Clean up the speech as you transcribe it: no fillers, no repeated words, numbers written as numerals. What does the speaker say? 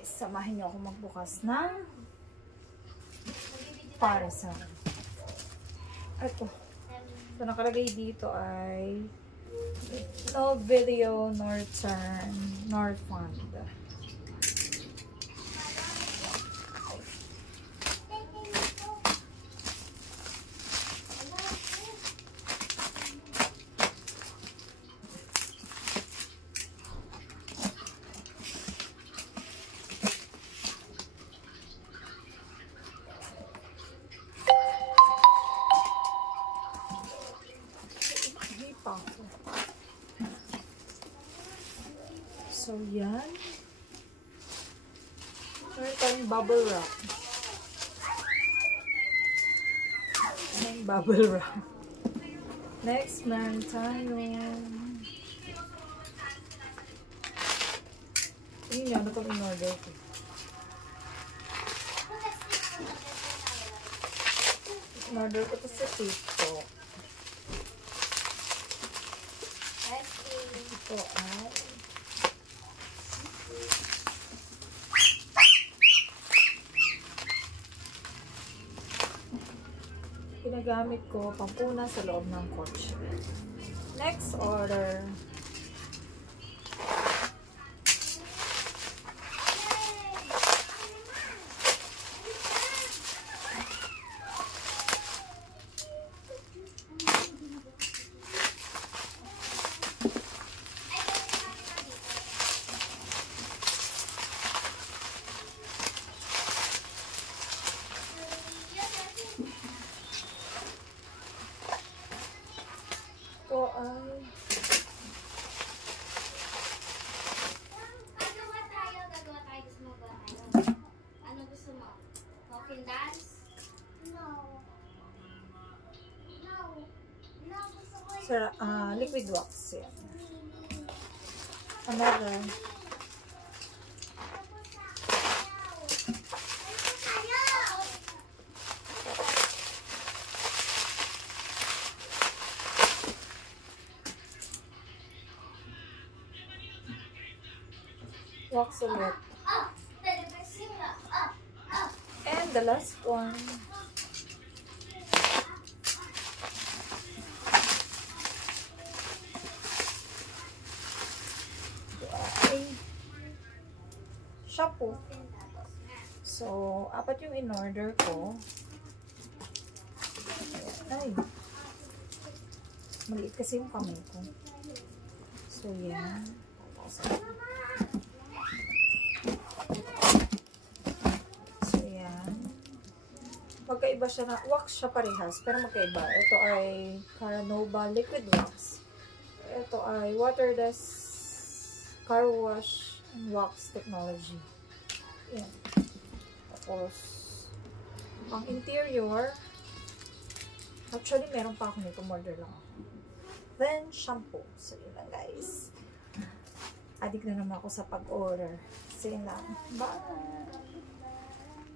Samahin niyo ako magbukas ng parcel. Ito. So, nakalagay dito ay no video nor turn nor fund. So, yan. Meron tayong bubble wrap. May bubble wrap. Next, meron tayong yun yan, ano itong in-order ko. In-order ko ito sa TikTok. Ito ay ginagamit ko pampuna sa loob ng kotse. Next order. Ano gusto mo? Walking dance? No. Sir, liquid wax yan. Another. Wax ulit. And the last one. Ay, shampoo. So, apat yung in-order ko. Ay, maliit kasi yung kamay ko. So, yan. Magkaiba siya na, wax siya parehas, pero magkaiba. Ito ay Caranova Liquid Wax. Ito ay Waterless Car Wash and Wax Technology. Yan. Tapos, ang interior, actually, meron pa ako nito, order lang ako. Then, shampoo. So, yun lang, guys. Adik na naman ako sa pag-order. So, yun lang. Bye!